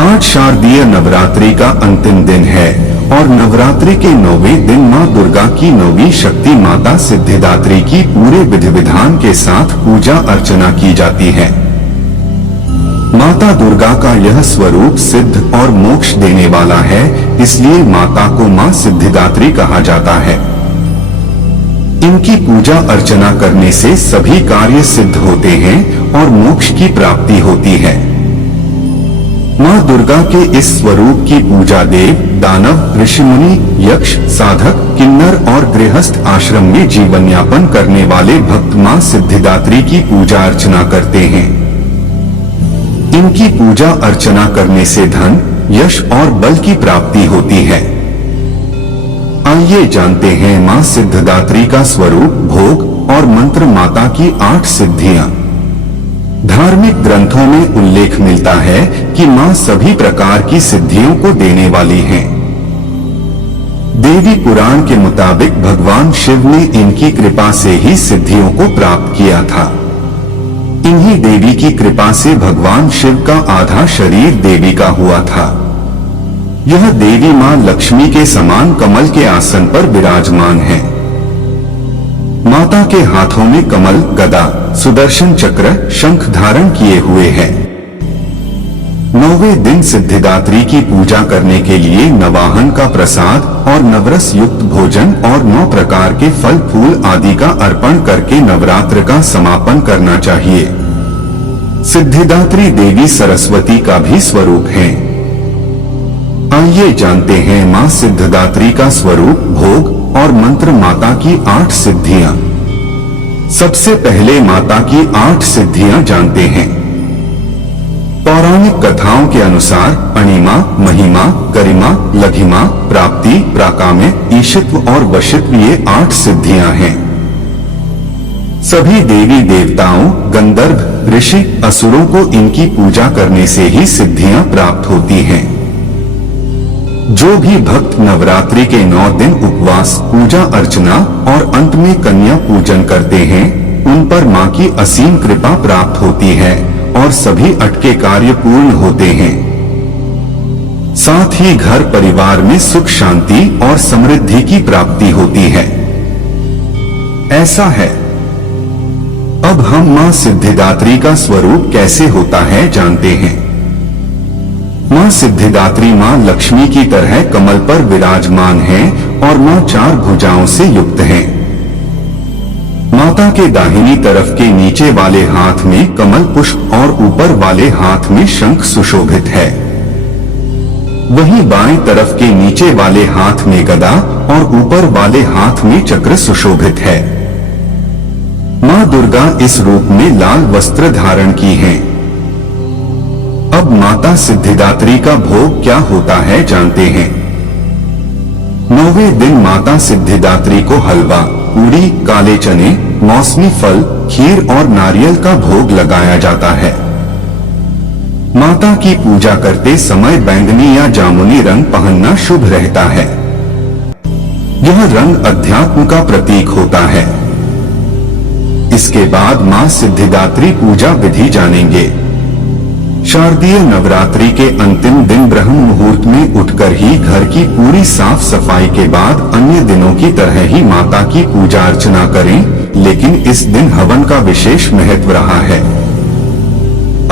आज शारदीय नवरात्रि का अंतिम दिन है और नवरात्रि के 9वें दिन मां दुर्गा की 9वीं शक्ति माता सिद्धिदात्री की पूरे विधि विधान के साथ पूजा अर्चना की जाती है। माता दुर्गा का यह स्वरूप सिद्ध और मोक्ष देने वाला है, इसलिए माता को मां सिद्धिदात्री कहा जाता है। इनकी पूजा अर्चना करने से सभी कार्य सिद्ध होते हैं और मोक्ष की प्राप्ति होती है। मां दुर्गा के इस स्वरूप की पूजा देव, दानव, ऋषिमुनि, यक्ष, साधक, किन्नर और गृहस्थ आश्रम में जीवन यापन करने वाले भक्त मां सिद्धिदात्री की पूजा अर्चना करते हैं। इनकी पूजा अर्चना करने से धन, यश और बल की प्राप्ति होती है। आइए जानते हैं मां सिद्धिदात्री का स्वरूप, भोग और मंत्र। माता की 8 सिद्धियां। धार्मिक ग्रंथों में उल्लेख मिलता है कि मां सभी प्रकार की सिद्धियों को देने वाली हैं। देवी पुराण के मुताबिक भगवान शिव ने इनकी कृपा से ही सिद्धियों को प्राप्त किया था। इन्हीं देवी की कृपा से भगवान शिव का आधा शरीर देवी का हुआ था। यह देवी मां लक्ष्मी के समान कमल के आसन पर विराजमान है। माता के हाथों में कमल, गदा, सुदर्शन चक्र, शंख धारण किए हुए हैं। 9वें दिन सिद्धिदात्री की पूजा करने के लिए नवाहन का प्रसाद और नवरस युक्त भोजन और 9 प्रकार के फल फूल आदि का अर्पण करके नवरात्र का समापन करना चाहिए। सिद्धिदात्री देवी सरस्वती का भी स्वरूप है। आइए जानते हैं मां सिद्धिदात्री का स्वरूप, भोग और मंत्र। माता की 8 सिद्धियां। सबसे पहले माता की 8 सिद्धियां जानते हैं। पौराणिक कथाओं के अनुसार अणिमा, महिमा, गरिमा, लघिमा, प्राप्ति, प्राकाम्य, ईशित्व और वशित्व ये 8 सिद्धियां हैं। सभी देवी देवताओं, गंधर्व, ऋषि, असुरों को इनकी पूजा करने से ही सिद्धियां प्राप्त होती हैं। जो भी भक्त नवरात्रि के 9 दिन उपवास, पूजा अर्चना और अंत में कन्या पूजन करते हैं, उन पर मां की असीम कृपा प्राप्त होती है और सभी अटके कार्य पूर्ण होते हैं। साथ ही घर परिवार में सुख शांति और समृद्धि की प्राप्ति होती है। ऐसा है। अब हम मां सिद्धिदात्री का स्वरूप कैसे होता है जानते हैं। मां सिद्धिदात्री मां लक्ष्मी की तरह कमल पर विराजमान है और मां 4 भुजाओं से युक्त है। माता के दाहिनी तरफ के नीचे वाले हाथ में कमल पुष्प और ऊपर वाले हाथ में शंख सुशोभित है। वहीं बाएं तरफ के नीचे वाले हाथ में गदा और ऊपर वाले हाथ में चक्र सुशोभित है। मां दुर्गा इस रूप में लाल वस्त्र धारण की हैं। अब माता सिद्धिदात्री का भोग क्या होता है जानते हैं। 9वें दिन माता सिद्धिदात्री को हलवा, पूरी, काले चने, मौसमी फल, खीर और नारियल का भोग लगाया जाता है। माता की पूजा करते समय बैंगनी या जामुनी रंग पहनना शुभ रहता है। यह रंग अध्यात्म का प्रतीक होता है। इसके बाद मां सिद्धिदात्री पूजा विधि जानेंगे। शारदीय नवरात्रि के अंतिम दिन ब्रह्म मुहूर्त में उठकर ही घर की पूरी साफ सफाई के बाद अन्य दिनों की तरह ही माता की पूजा अर्चना करें, लेकिन इस दिन हवन का विशेष महत्व रहा है।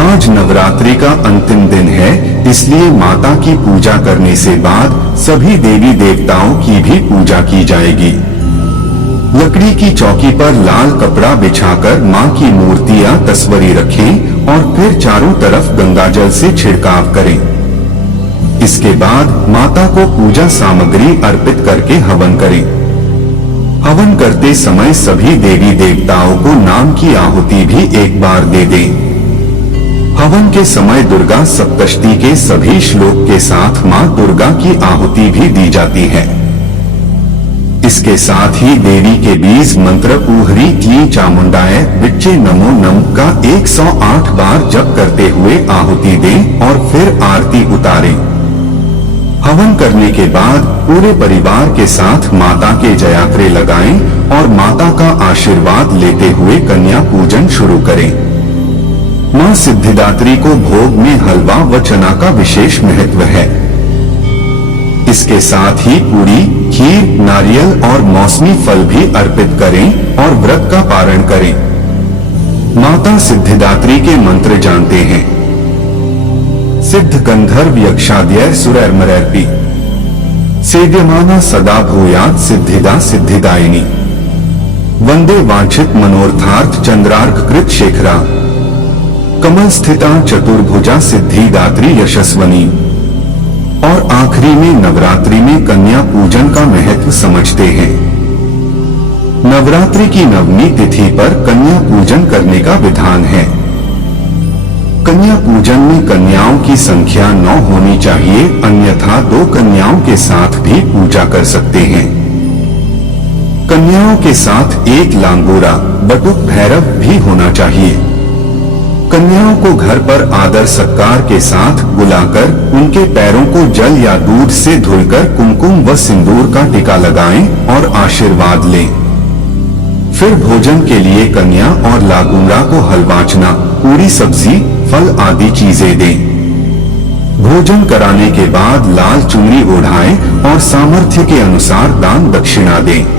आज नवरात्रि का अंतिम दिन है, इसलिए माता की पूजा करने से बाद सभी देवी देवताओं की भी पूजा की जाएगी। लकड़ी की चौकी पर लाल कपड़ा बिछाकर मां की मूर्ति या तस्वीर रखें और फिर चारों तरफ गंगाजल से छिड़काव करें। इसके बाद माता को पूजा सामग्री अर्पित करके हवन करें। हवन करते समय सभी देवी देवताओं को नाम की आहुति भी एक बार दे दें। हवन के समय दुर्गा सप्तशती के सभी श्लोक के साथ मां दुर्गा की आहुति भी दी जाती है। इसके साथ ही देवी के बीज मंत्र ऊहरी क्लीं चामुंडाय विच्चे नमो नम का 108 बार जप करते हुए आहुति दें और फिर आरती उतारें। हवन करने के बाद पूरे परिवार के साथ माता के जयात्रे लगाएं और माता का आशीर्वाद लेते हुए कन्या पूजन शुरू करें। मां सिद्धिदात्री को भोग में हलवा व चना का विशेष महत्व है। इसके साथ ही पूरी, खीर, नारियल और मौसमी फल भी अर्पित करें और व्रत का पारण करें। माता सिद्धिदात्री के मंत्र जानते हैं। सिद्ध गंधर्व यक्षाद्य सुरैर्मरैर्पि सेव्यमाना सदा भूयात् सिद्धिदा सिद्धिदायिनी वंदे वांछित मनोर्थार्थ चंद्रार्घ कृत शेखरा कमल स्थिता चतुर्भुजा सिद्धिदात्री यशस्वनी। और आखिरी में नवरात्रि में कन्या पूजन का महत्व समझते हैं। नवरात्रि की नवमी तिथि पर कन्या पूजन करने का विधान है। कन्या पूजन में कन्याओं की संख्या 9 होनी चाहिए, अन्यथा 2 कन्याओं के साथ भी पूजा कर सकते हैं। कन्याओं के साथ एक लांगोरा, बटुक, भैरव भी होना चाहिए। कन्याओं को घर पर आदर सत्कार के साथ बुलाकर उनके पैरों को जल या दूध से धुलकर कुमकुम व सिंदूर का टीका लगाएं और आशीर्वाद लें। फिर भोजन के लिए कन्या और लागूंगा को हलवाचना, पूरी, सब्जी, फल आदि चीजें दें। भोजन कराने के बाद लाल चुनरी ओढ़ाएं और सामर्थ्य के अनुसार दान दक्षिणा दें।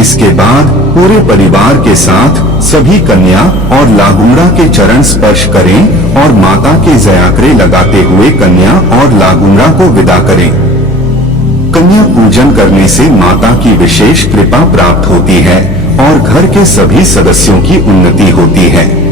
इसके बाद पूरे परिवार के साथ सभी कन्या और लागूंगा के चरण स्पर्श करें और माता के जयाकरे लगाते हुए कन्या और लागूंगा को विदा करें। कन्या पूजन करने से माता की विशेष कृपा प्राप्त होती है और घर के सभी सदस्यों की उन्नति होती है।